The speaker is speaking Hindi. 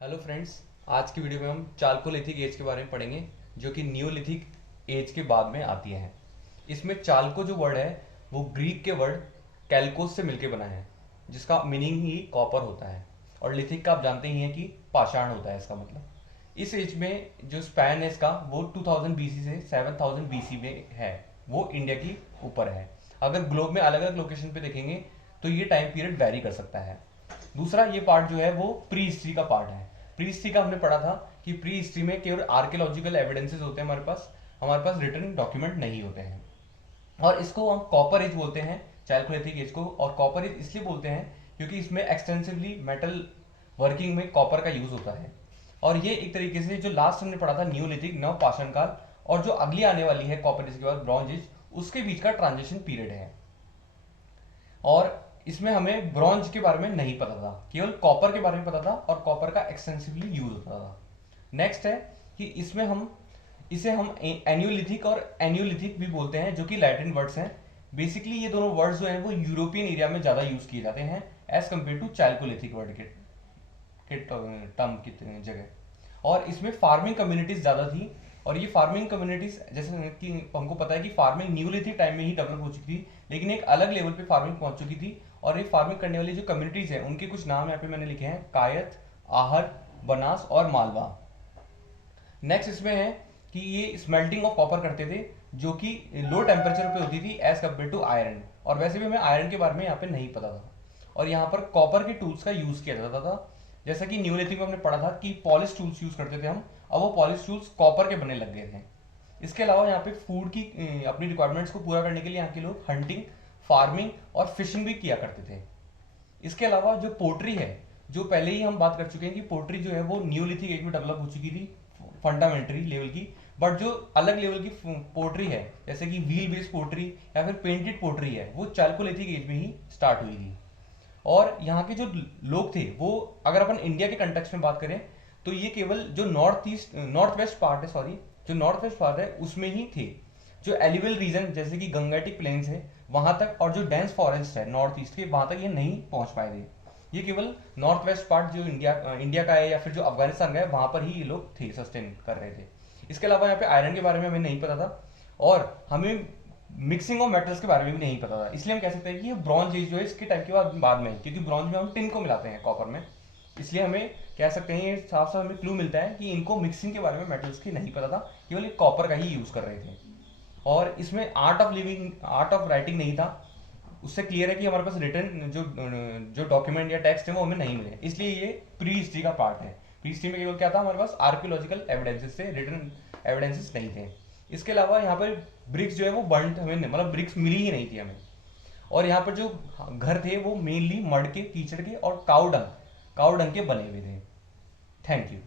Hello friends. आज की वीडियो में हम चाल्कोलिथिक एज के बारे में पढ़ेंगे जो कि नियोलिथिक एज के बाद में आती है। इसमें चाल्को जो वर्ड है वो ग्रीक के वर्ड कैल्कोस से मिलके बना है जिसका मीनिंग ही कॉपर होता है, और लिथिक का आप जानते ही हैं कि पाषाण होता है इसका मतलब। इस एज में जो स्पैन है इसका वो 2000 बीसी से 7000 बीसी में है, वो इंडिया की ऊपर है। अगर ग्लोब में अलग अलग लोकेशन पे देखेंगे तो ये टाइम पीरियड वैरी कर सकता है। दूसरा ये पार्ट जो है वो प्री हिस्ट्री का पार्ट है। प्री हिस्ट्री का हमने पढ़ा था कि प्री हिस्ट्री में केवल आर्कियोलॉजिकल एविडेंसेस होते हैं, हमारे पास रिटर्न डॉक्यूमेंट नहीं होते हैं। और इसको हम कॉपर एज बोलते हैं, चाल्कोलिथिक एज को। और कॉपर एज इसलिए बोलते हैं क्योंकि इसमें एक्सटेंसिवली मेटल वर्किंग में कॉपर का यूज होता है। और ये एक तरीके से जो लास्ट हमने पढ़ा था न्यूलिथिक नव पाषाण काल, और जो अगली आने वाली है कॉपर एज के बाद ब्रॉन्ज एज, उसके बीच का ट्रांजिशन पीरियड है। और इसमें हमें ब्रॉन्ज के बारे में नहीं पता था, केवल कॉपर के बारे में पता था, और कॉपर का एक्सटेंसिवली यूज होता था। नेक्स्ट है कि इसमें हम इसे हम एन्यूलिथिक और एन्यूलिथिक भी बोलते हैं, जो कि लैटिन वर्ड्स हैं। बेसिकली ये दोनों वर्ड्स जो हैं वो यूरोपियन एरिया में ज़्यादा यूज किए जाते हैं as compare to chalcolithic word के टर्म की जगह। और इसमें फार्मिंग कम्युनिटीज ज़्यादा थी, और ये फार्मिंग कम्युनिटीज जैसे कि हमको पता है कि फार्मिंग न्यूलिथिक टाइम में ही डेवलप हो चुकी थी, लेकिन एक अलग लेवल पे फार्मिंग पहुंच चुकी थी। और ये फार्मिंग करने वाली जो कम्युनिटीज हैं उनके कुछ नाम यहाँ पे मैंने लिखे हैं: कायथ, आहर, बनास और मालवा। नेक्स्ट इसमें है कि ये स्मेल्टिंग ऑफ कॉपर करते थे, जो कि लो टेम्परेचर पे होती थी एज कम्पेयर टू आयरन। और वैसे भी हमें आयरन के बारे में यहाँ पे नहीं पता था। और यहाँ पर कॉपर के टूल्स का यूज किया जाता था। जैसा कि न्यूलिथिक में हमने पढ़ा था कि पॉलिश टूल्स यूज करते थे हम, अब वो पॉलिश टूल्स कॉपर के बनने लग गए थे। इसके अलावा यहाँ पे फूड की अपनी रिक्वायरमेंट्स को पूरा करने के लिए यहाँ के लोग हंटिंग, फार्मिंग और फिशिंग भी किया करते थे। इसके अलावा जो पोट्री है, जो पहले ही हम बात कर चुके हैं कि पोट्री जो है वो न्यूलिथिक एज में डेवलप हो चुकी थी फंडामेंटरी लेवल की। बट जो अलग लेवल की पोट्री है, जैसे कि व्हील बेस्ड पोट्री या फिर पेंटेड पोट्री है, वो चाल्कोलिथिक एज में ही स्टार्ट हुई थी। और यहाँ के जो लोग थे वो, अगर अपन इंडिया के कंटेक्स्ट में बात करें तो ये केवल जो नॉर्थ वेस्ट पार्ट है, सॉरी, जो नॉर्थ वेस्ट पार्ट है उसमें ही थे। जो एलिवल रीजन जैसे कि गंगेटिक प्लेन्स है वहां तक, और जो डेंस फॉरेस्ट है नॉर्थ ईस्ट के, वहां तक ये नहीं पहुंच पाए थे। ये केवल नॉर्थ वेस्ट पार्ट जो इंडिया का है या फिर जो अफगानिस्तान का है वहां पर ही ये लोग थे, सस्टेन कर रहे थे। इसके अलावा यहाँ पे आयरन के बारे में हमें नहीं पता था, और हमें मिक्सिंग ऑफ मेटल्स के बारे में भी नहीं पता था। इसलिए हम कह सकते हैं कि ये ब्रॉन्ज एज जो है इसके टाइम के बाद में, क्योंकि ब्रॉन्ज में हम टिन को मिलाते हैं कॉपर में, इसलिए हमें कह सकते हैं, ये साफ साफ हमें क्लू मिलता है कि इनको मिक्सिंग के बारे में मेटल्स की नहीं पता था, केवल एक कॉपर का ही यूज कर रहे थे। और इसमें art of living, art of writing नहीं था। उससे क्लियर है कि हमारे पास रिटर्न जो डॉक्यूमेंट या टेक्स्ट है वो हमें नहीं मिले, इसलिए ये प्री हिस्ट्री का पार्ट है। प्री हिस्ट्री में केवल क्या था, हमारे पास आर्कियोलॉजिकल एविडेंसेस थे, रिटर्न एविडेंसेस नहीं थे। इसके अलावा यहाँ पर ब्रिक्स जो है वो बर्न हमें, मतलब ब्रिक्स मिली ही नहीं थी हमें। और यहाँ पर जो घर थे वो मेनली मड के, कीचड़ के और काउडंग के बने हुए थे। Thank you.